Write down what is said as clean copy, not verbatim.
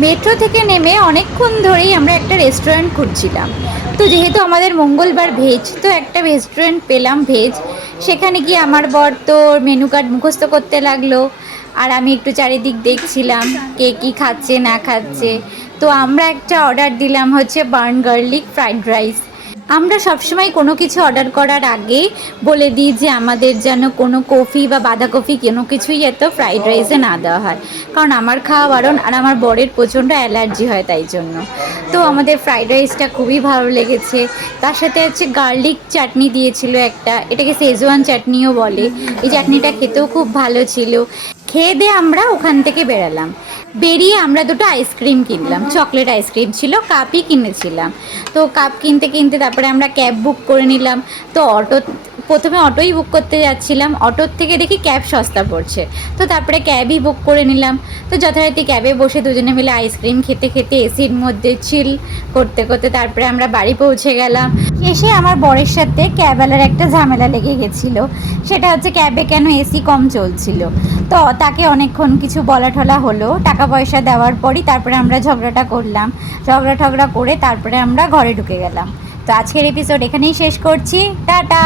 Metro থেকে নেমে অনেকক্ষণ ধরেই আমরা একটা রেস্টুরেন্ট খুঁজছিলাম। তো যেহেতু আমাদের মঙ্গলবার ভেজ, তো একটা রেস্টুরেন্ট পেলাম ভেজ। সেখানে গিয়ে আমার বর তো মেনু কার্ড মুখস্থ করতে লাগলো, আর আমি একটু চারিদিক দেখছিলাম কে কী খাচ্ছে না খাচ্ছে। তো আমরা একটা অর্ডার দিলাম হচ্ছে বার্ন গার্লিক ফ্রাইড রাইস। আমরা সবসময় কোনো কিছু অর্ডার করার আগে বলে দিই যে আমাদের যেন কোনো কফি বা বাঁধাকপি কোনো কিছুই এত ফ্রাইড রাইসে না দেওয়া হয়, কারণ আমার খাওয়া বারণ আর আমার বরের প্রচণ্ড অ্যালার্জি হয় তাই জন্য। তো আমাদের ফ্রাইড রাইসটা খুবই ভালো লেগেছে। তার সাথে হচ্ছে গার্লিক চাটনি দিয়েছিল একটা, এটাকে শেজওয়ান চাটনিও বলে। এই চাটনিটা খেতেও খুব ভালো ছিল। খেয়ে দিয়ে আমরা ওখান থেকে বেরালাম। বেরিয়ে আমরা দুটো আইসক্রিম কিনলাম, চকলেট আইসক্রিম ছিল, কাপই কিনেছিলাম। তো কাপ কিনতে কিনতে তারপরে আমরা ক্যাব বুক করে নিলাম। তো প্রথমে অটোই বুক করতে যাচ্ছিলাম, অটোর থেকে দেখি ক্যাব সস্তা পড়ছে, তো তারপরে ক্যাবই বুক করে নিলাম। তো যথারীতি ক্যাবে বসে দুজনে মিলে আইসক্রিম খেতে খেতে এসির মধ্যে চিল করতে করতে তারপরে আমরা বাড়ি পৌঁছে গেলাম। এসে আমার বরের সাথে ক্যাবওয়ালার একটা ঝামেলা লেগে গেছিলো। সেটা হচ্ছে ক্যাবে কেন এসি কম চলছিল। তো তাকে অনেকক্ষণ কিছু বলা ঠলা হলো, টাকা পয়সা দেওয়ার পরই তারপরে আমরা ঝগড়াটা করলাম। ঝগড়া করে তারপরে আমরা ঘরে ঢুকে গেলাম। তো আজকের এপিসোড এখানেই শেষ করছি, টাটা।